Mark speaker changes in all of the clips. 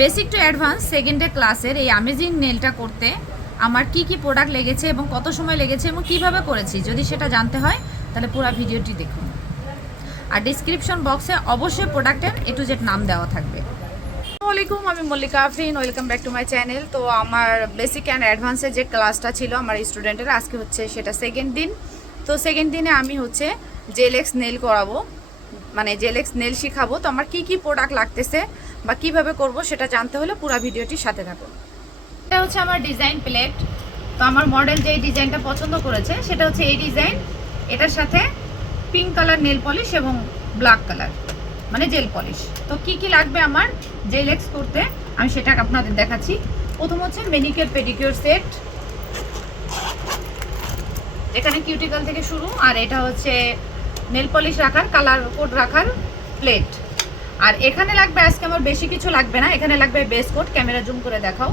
Speaker 1: Basic to advance second day ক্লাসের এই amazing নেলটা করতে আমার কি কি প্রোডাক্ট লেগেছে এবং কত সময় লেগেছে এবং কীভাবে করেছি? যদি সেটা জানতে হয়, তাহলে পুরো ভিডিওটি দেখুন। আর ডিসক্রিপশন বক্সে অবশ্যই প্রোডাক্টের এ টু জেড নাম দেওয়া থাকবে। আসসালামু আলাইকুম, আমি Mallika Afrin welcome back to my channel তো আমার বেসিক অ্যান্ড অ্যাডভান্সের যে ক্লাসটা ছিল আমার স্টুডেন্টের আজকে হচ্ছে সেটা সেকেন্ড দিন। তো সেকেন্ড দিনে আমি হচ্ছে জেলেক্স নেল করাবো মানে জেলেক্স নেল শিখাবো। তো আমার কি কি প্রোডাক্ট লাগতেছে বা কীভাবে করব সেটা জানতে হলে পুরো ভিডিওটির সাথে থাকুন। এটা হচ্ছে আমার ডিজাইন প্লেট। তো আমার মডেল যেই ডিজাইনটা পছন্দ করেছে, সেটা হচ্ছে এই ডিজাইন। এটার সাথে পিঙ্ক কালার নেল পলিশ এবং ব্ল্যাক কালার মানে জেল পলিশ তো কি কি লাগবে আমার জেল এক্স করতে, আমি সেটা আপনাদের দেখাচ্ছি। প্রথম হচ্ছে মেনিকিউর পেডিকিউর সেট এখানে কিউটিক্যাল থেকে শুরু, আর এটা হচ্ছে নেল পলিশ রাখার কালার কোড রাখার প্লেট আর এখানে লাগবে আজকে আমার বেশি কিছু লাগবে না এখানে লাগবে বেস কোট ক্যামেরা জুম করে দেখাও।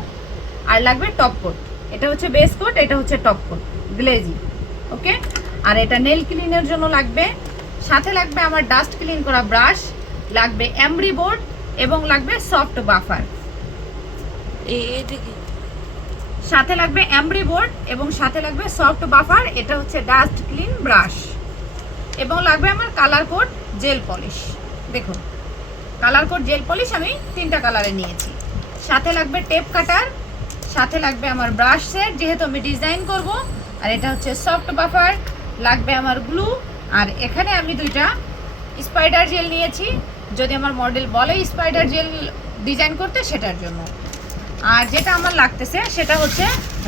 Speaker 1: আর লাগবে টপ কোট এটা হচ্ছে বেস কোট এটা হচ্ছে টপ কোট গ্লেজি ওকে আর এটা নেল ক্লিনের জন্য লাগবে। সাথে লাগবে আমার ডাস্ট ক্লিন করা ব্রাশ লাগবে এমব্রি বোর্ড এবং লাগবে সফট বাফার সাথে লাগবে এমব্রি বোর্ড এবং সাথে লাগবে সফট বাফার এটা হচ্ছে ডাস্ট ক্লিন ব্রাশ এবং লাগবে আমার কালার কোড জেল পলিশ দেখুন। কালার কোড জেল পলিশ আমি তিনটা কালারে নিয়েছি। সাথে লাগবে টেপ কাটার, সাথে লাগবে আমার ব্রাশ সেট, যেহেতু আমি ডিজাইন করব, আর এটা হচ্ছে সফট বাফার, লাগবে আমার গ্লু, আর এখানে আমি দুইটা স্পাইডার জেল নিয়েছি। যদি আমার মডেল বলে স্পাইডার জেল ডিজাইন করতে, সেটার জন্য। আর যেটা আমার লাগতেছে, সেটা হচ্ছে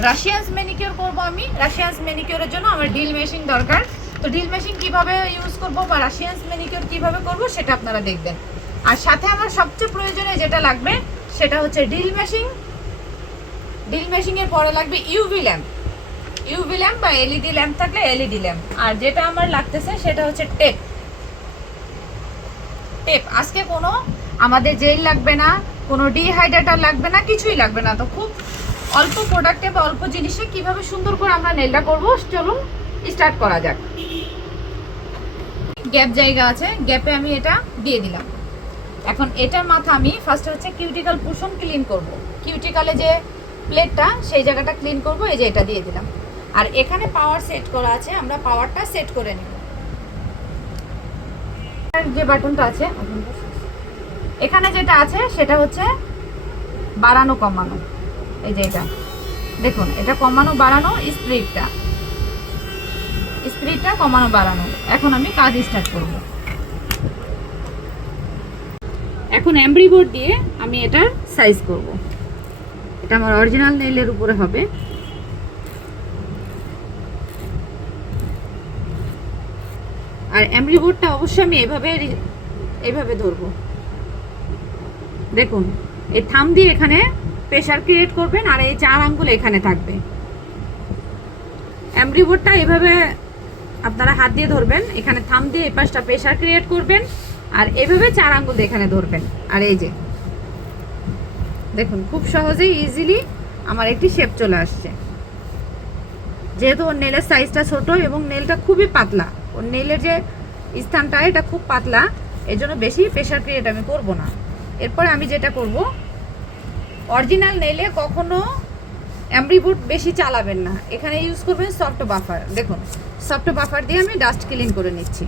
Speaker 1: রাশিয়ানস ম্যানিকিউর করব আমি। রাশিয়ানস ম্যানিকিউরের জন্য আমার ডিল মেশিন দরকার। তো ডিল মেশিন কীভাবে ইউজ করব বা রাশিয়ানস ম্যানিকিউর কীভাবে করব, সেটা আপনারা দেখবেন। আর সাথে আমার সবচেয়ে প্রয়োজনীয় যেটা লাগবে, সেটা হচ্ছে ডিল মেশিন ডিল মেশিনের পরে লাগবে ইউভি ল্যাম্প ইউভি ল্যাম্প বা এলইডি ল্যাম্প থাকলে এলইডি ল্যাম্প আর যেটা আমার লাগতেছে, সেটা হচ্ছে টেপ টেপ আজকে কোনো আমাদের জেল লাগবে না, কোনো ডিহাইড্রেটার লাগবে না, কিছুই লাগবে না। তো খুব অল্প প্রোডাক্টে বা অল্প জিনিসে কীভাবে সুন্দর করে আমরা নেলটা করব, চলুন স্টার্ট করা যাক। গ্যাপ জায়গা আছে গ্যাপে আমি এটা দিয়ে দিলাম। এখন এটার মাথা আমি ফার্স্ট হচ্ছে কিউটিক্যাল পোর্শন ক্লিন করব। কিউটিক্যালে যে প্লেটটা সেই জায়গাটা ক্লিন করব, এই যে এটা দিয়ে দিলাম। আর এখানে পাওয়ার সেট করা আছে, আমরা পাওয়ারটা সেট করে নেব। যে বাটনটা আছে, এখানে যেটা আছে, সেটা হচ্ছে বাড়ানো কমানো। এই যে এটা। দেখুন, এটা কমানো বাড়ানো স্প্রিডটা স্প্রিডটা কমানো বাড়ানো। এখন আমি কাজ স্টার্ট করব। এখন এমব্রি বোর্ড দিয়ে আমি এটা সাইজ করব। এটা আমার অরিজিনাল নেইলের উপরে হবে। আর এমব্রি বোর্ডটা অবশ্যই আমি এভাবে এভাবে ধরবো। দেখুন, এই থাম দিয়ে এখানে প্রেশার ক্রিয়েট করবেন আর এই চার আঙ্গুল এখানে থাকবে। এমব্রি বোর্ডটা এভাবে আপনারা হাত দিয়ে ধরবেন। এখানে থাম দিয়ে এই পাশটা প্রেশার ক্রিয়েট করবেন। আর এভাবে চার আঙ্গুল এখানে ধরবেন। আর এই যে, দেখুন, খুব সহজেই ইজিলি আমার একটি শেপ চলে আসছে। যেহেতু ওর নেলের সাইজটা ছোট এবং নেলটা খুবই পাতলা, ওর নেলের যে স্থানটা, এটা খুব পাতলা এর জন্য বেশি প্রেশার ক্রিয়েট আমি করব না। এরপরে আমি যেটা করব অরিজিনাল নেলে কখনো অ্যাম্ব্রিবুট বেশি চালাবেন না। এখানে ইউজ করবেন সফট বাফার দেখুন সফট বাফার দিয়ে আমি ডাস্ট ক্লিন করে নিচ্ছি।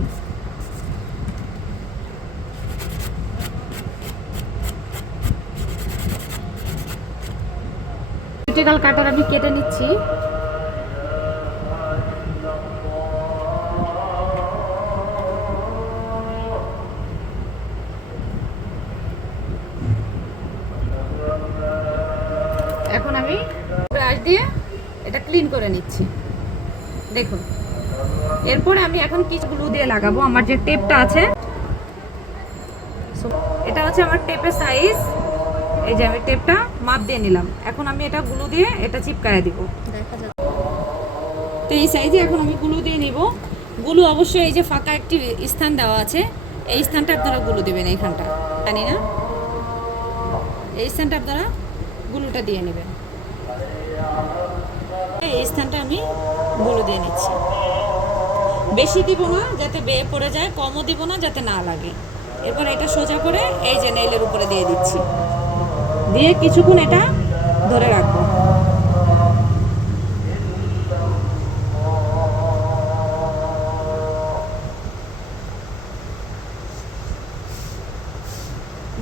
Speaker 1: ক্রিটিক্যাল কাটার আমি কেটে নিচ্ছি। এখন আমি ব্রাশ দিয়ে এটা ক্লিন করে নিচ্ছি। দেখুন, এরপরে আমি এখন কিছু গ্লু দিয়ে লাগাবো। আমার যে টেপটা আছে এটা হচ্ছে আমার টেপের সাইজ এই যে আমি টেপটা মাপ দিয়ে নিলাম। এখন আমি এটা গ্লু দিয়ে এটা চিপকায় দিব। তো এই সাইজে এখন আমি গুলো দিয়ে নিব। গুলো অবশ্যই এই যে ফাঁকা একটি স্থান দেওয়া আছে। এই স্থানটা আপনারা গুলো দেবেন এইখানটা। জানি না? এই স্থানটা আপনারা গুলোটা দিয়ে নেবেন। এই স্থানটা আমি গুলো দিয়ে নিচ্ছি। বেশি দিব না যাতে বেয়ে পড়ে যায় কমও দিব না যাতে না লাগে। এরপর এটা সোজা করে এই যে নেইলের উপরে দিয়ে দিচ্ছি। দিয়ে কিছুক্ষণ এটা ধরে রাখব।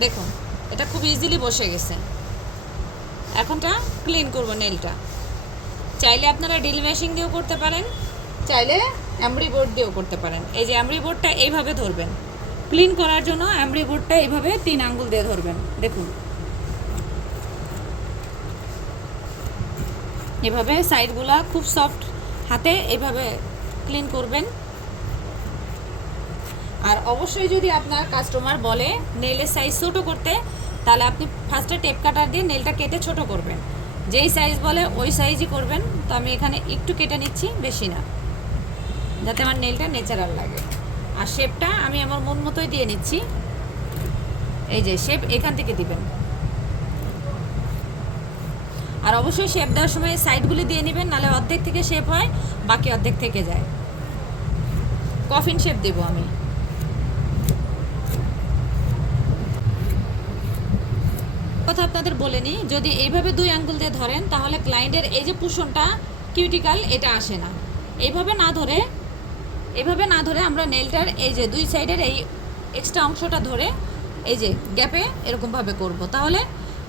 Speaker 1: দেখুন, এটা খুব ইজিলি বসে গেছে। এখনটা ক্লিন করব নেলটা চাইলে আপনারা ড্রিল মেশিন দিয়েও করতে পারেন, চাইলে অ্যামরি বোর্ড দিয়েও করতে পারেন। এই যে অ্যামরি বোর্ডটা এইভাবে ধরবেন। ক্লিন করার জন্য অ্যামরি বোর্ডটা এইভাবে তিন আঙ্গুল দিয়ে ধরবেন। দেখুন এভাবে সাইডগুলা খুব সফট হাতে এভাবে ক্লিন করবেন। আর অবশ্যই যদি আপনার কাস্টমার বলে নেইলের সাইজ ছোটো করতে, তাহলে আপনি ফার্স্টে টেপ কাটার দিয়ে নেলটা কেটে ছোট করবেন। যেই সাইজ বলে ওই সাইজই করবেন। তো আমি এখানে একটু কেটে নিচ্ছি, বেশি না। যাতে আমার নেলটা ন্যাচারাল লাগে। আর শেপটা আমি আমার মন মতোই দিয়ে নিচ্ছি। এই যে শেপ এখান থেকে দিবেন। আর অবশ্যই শেপ দেওয়ার সময় সাইডগুলি দিয়ে নেবেন, নাহলে অর্ধেক থেকে শেপ হয়, বাকি অর্ধেক থেকে যায়। কফিন শেপ দেবো আমি। কথা আপনাদের বলে নিই, যদি এইভাবে দুই আঙ্গুল দিয়ে ধরেন, তাহলে ক্লায়েন্টের এই যে পুষণটা কিউটিক্যাল এটা আসে না। এইভাবে না ধরে, এইভাবে না ধরে আমরা নেলটার এই যে দুই সাইডের এই এক্সট্রা অংশটা ধরে, এই যে গ্যাপে এরকমভাবে করব। তাহলে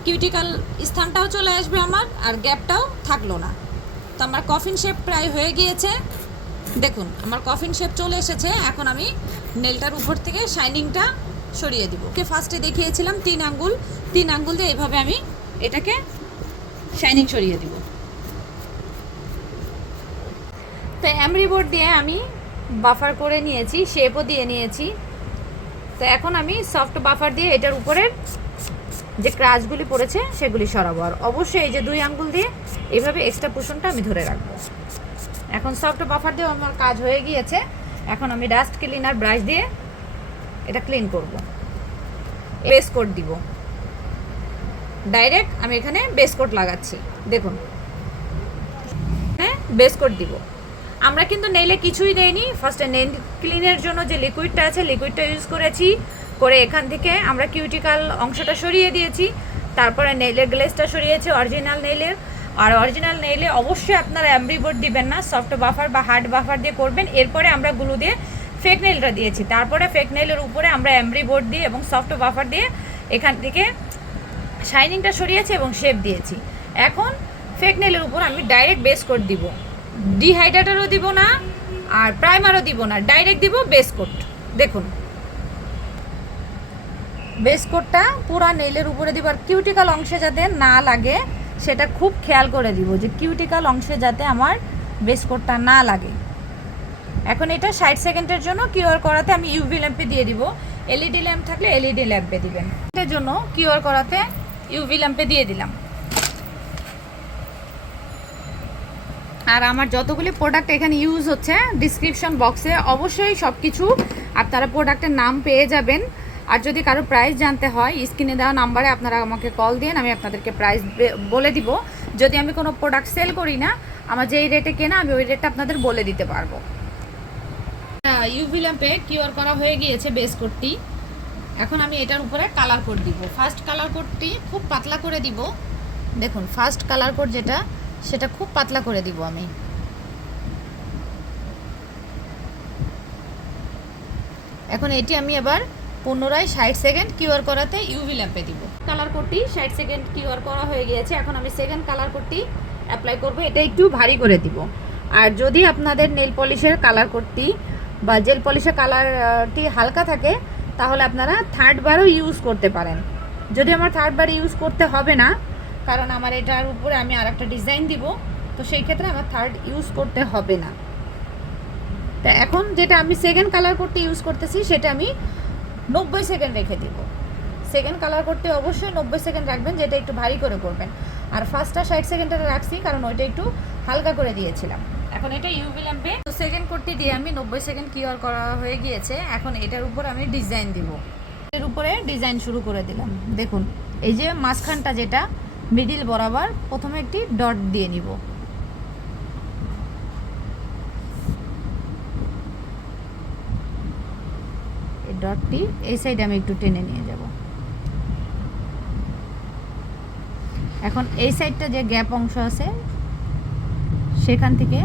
Speaker 1: কিউটিক্যাল স্থানটাও চলে আসবে আমার, আর গ্যাপটাও থাকল না। তো আমার কফিন শেপ প্রায় হয়ে গিয়েছে। দেখুন, আমার কফিন শেপ চলে এসেছে, এখন আমি নেলটার উপর থেকে শাইনিংটা সরিয়ে দিব। কে ফার্স্টে দেখিয়েছিলাম তিন আঙ্গুল। তিন আঙ্গুল দিয়ে এভাবে আমি এটাকে শাইনিং সরিয়ে দিব। তো এমরি বোর্ড দিয়ে আমি বাফার করে নিয়েছি শেপও দিয়ে নিয়েছি। তো এখন আমি সফট বাফার দিয়ে এটার উপরের যে ক্রাচগুলি পড়েছে, সেগুলি সরাবো। আর অবশ্যই এই যে দুই আঙ্গুল দিয়ে এইভাবে এক্সট্রা পোষণটা আমি ধরে রাখব। এখন সফট বাফার দিয়ে আমার কাজ হয়ে গিয়েছে। এখন আমি ডাস্ট ক্লিনার ব্রাশ দিয়ে এটা ক্লিন করব। বেস কোট দিব। ডাইরেক্ট আমি এখানে বেস কোট লাগাচ্ছি। দেখুন। হ্যাঁ বেস কোট দিব। আমরা কিন্তু নেইলে কিছুই দেইনি। ফার্স্টে নেল ক্লিনের জন্য যে লিকুইডটা আছে লিকুইডটা ইউজ করেছি। করে এখান থেকে আমরা কিউটিক্যাল অংশটা সরিয়ে দিয়েছি। তারপরে নেইলের গ্লেসটা সরিয়েছি অরিজিনাল নেইলের আর অরিজিনাল নেইলে অবশ্যই আপনারা অ্যাম্ব্রি বোর্ড দিবেন না সফট বাফার বা হার্ড বাফার দিয়ে করবেন। এরপরে আমরা গ্লু দিয়ে ফেক নেইলটা দিয়েছি। তারপরে ফেক নেইলের উপরে আমরা অ্যাম্ব্রি বোর্ড দিয়ে এবং সফট বাফার দিয়ে এখান থেকে শাইনিংটা সরিয়েছি এবং শেপ দিয়েছি। এখন ফেক নেইলের উপর আমি ডাইরেক্ট বেস কোট দিব। ডিহাইড্রেটারও দিব না, আর প্রাইমারও দিব না ডাইরেক্ট দিব বেস কোট দেখুন বেস কোটটা পুরা নেইলের উপরে দিব আর কিউটিক্যাল অংশে যাতে না লাগে, সেটা খুব খেয়াল করে দিব যে কিউটিক্যাল অংশে যাতে আমার বেস কোটটা না লাগে। এখন এটা ষাট সেকেন্ডের জন্য কিউআর করাতে আমি ইউভি ল্যাম্পে দিয়ে দিব। এলইডি ল্যাম্প থাকলে এলইডি ল্যাম্পে দিবেন। এটার জন্য কিউআর করাতে ইউভি ল্যাম্পে দিয়ে দিলাম। আর আমার যতগুলি প্রোডাক্ট এখানে ইউজ হচ্ছে ডিসক্রিপশন বক্সে অবশ্যই সব কিছু আপনারা প্রোডাক্টের নাম পেয়ে যাবেন। আর যদি কারও প্রাইস জানতে হয়, স্ক্রিনে দেওয়া নাম্বারে আপনারা আমাকে কল দিন আমি আপনাদেরকে প্রাইস বলে দিব। যদি আমি কোনো প্রোডাক্ট সেল করি না, আমার যেই রেটে কেনা, আমি ওই রেটটা আপনাদের বলে দিতে পারব। ইউভি ল্যাম্পে কিউআর করা হয়ে গিয়েছে বেস কোডটি এখন আমি এটার উপরে কালার কোড দিব। ফার্স্ট কালার কোডটি খুব পাতলা করে দিব। দেখুন ফার্স্ট কালার কোড যেটা, সেটা খুব পাতলা করে দিব আমি। এখন এটি আমি এবার পুনরায় ষাট সেকেন্ড কিউআর করাতে ইউভি ল্যাম্পে দিব। কালার কোডটি ষাট সেকেন্ড কিউআর করা হয়ে গিয়েছে। এখন আমি সেকেন্ড কালার কোডটি অ্যাপ্লাই করব। এটা একটু ভারী করে দিব। আর যদি আপনাদের নেল পলিশের কালার কোডটি বা জেল পলিশের কালারটি হালকা থাকে, তাহলে আপনারা থার্ড বারও ইউজ করতে পারেন। যদি আমার থার্ড বার ইউজ করতে হবে না, কারণ আমার এটার উপরে আমি আর একটা ডিজাইন দিব, তো সেই ক্ষেত্রে আমার থার্ড ইউজ করতে হবে না। তা এখন যেটা আমি সেকেন্ড কালার করতে ইউজ করতেছি, সেটা আমি নব্বই সেকেন্ড রেখে দিব। সেকেন্ড কালার করতে অবশ্যই নব্বই সেকেন্ড রাখবেন যেটা একটু ভারী করে করবেন। আর ফার্স্টটা ষাট সেকেন্ডটা রাখছি কারণ ওইটা একটু হালকা করে দিয়েছিলাম। এখন এটা ইউভি ল্যাম্পে সেকেন্ড করতে দিয়ে আমি নব্বই সেকেন্ড কিওর করা হয়ে গিয়েছে এখন এটার উপর আমি ডিজাইন দিব। এর উপরে ডিজাইন শুরু করে দিলাম। দেখুন এই যে মাঝখানটা যেটা মিডিল বরাবর প্রথমে একটি ডট দিয়ে নিব এই ডটটি, এই সাইডে আমি একটু টেনে নিয়ে যাব। এখন এই সাইডটা যে গ্যাপ অংশ আছে, সেখান থেকে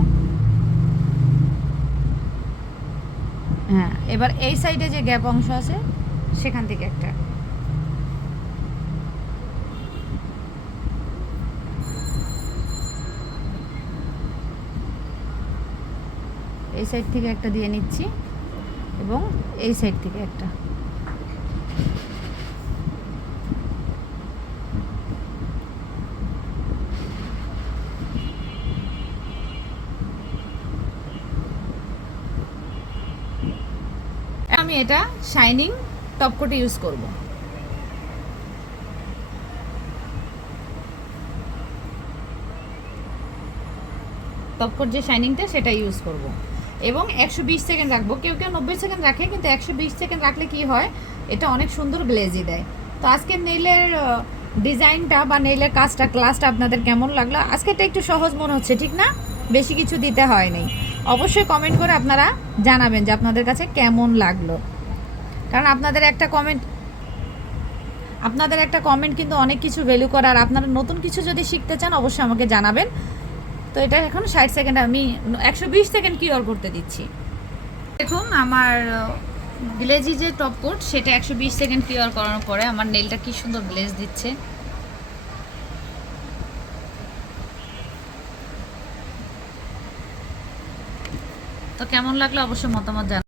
Speaker 1: হ্যাঁ এবার এই সাইডে যে গ্যাপ অংশ আছে, সেখান থেকে একটা। এই সাইড থেকে একটা দিয়ে নিচ্ছি। এবং এই সাইড থেকে একটা। আমি এটা শাইনিং টপ কোটে ইউজ করব। টপ কোট যে শাইনিংটা সেটা ইউজ করব। এবং একশো বিশ সেকেন্ড রাখব। কেউ কেউ নব্বই সেকেন্ড রাখে, কিন্তু একশো বিশ সেকেন্ড রাখলে কি হয়? এটা অনেক সুন্দর গ্লেজি দেয়। তো আজকের নেইলের ডিজাইনটা বা নেইলের কাজটা ক্লাসটা আপনাদের কেমন লাগল? আজকেরটা একটু সহজ মনে হচ্ছে, ঠিক না? বেশি কিছু দিতে হয়নি অবশ্যই কমেন্ট করে আপনারা জানাবেন যে আপনাদের কাছে কেমন লাগল। কারণ আপনাদের একটা কমেন্ট আপনাদের একটা কমেন্ট কিন্তু অনেক কিছু ভ্যালু করার আপনারা নতুন কিছু যদি শিখতে চান, অবশ্যই আমাকে জানাবেন। তো এটা এখন ষাট সেকেন্ড আমি একশো বিশ সেকেন্ড কিওর করতে দিচ্ছি। দেখুন, আমার গ্লেজি যে টপ কোট সেটা একশো বিশ সেকেন্ড কিওর করানোর পরে আমার নেলটা কি সুন্দর গ্লেজ দিচ্ছে। তো কেমন লাগল? অবশ্যই মতামত জানাবেন।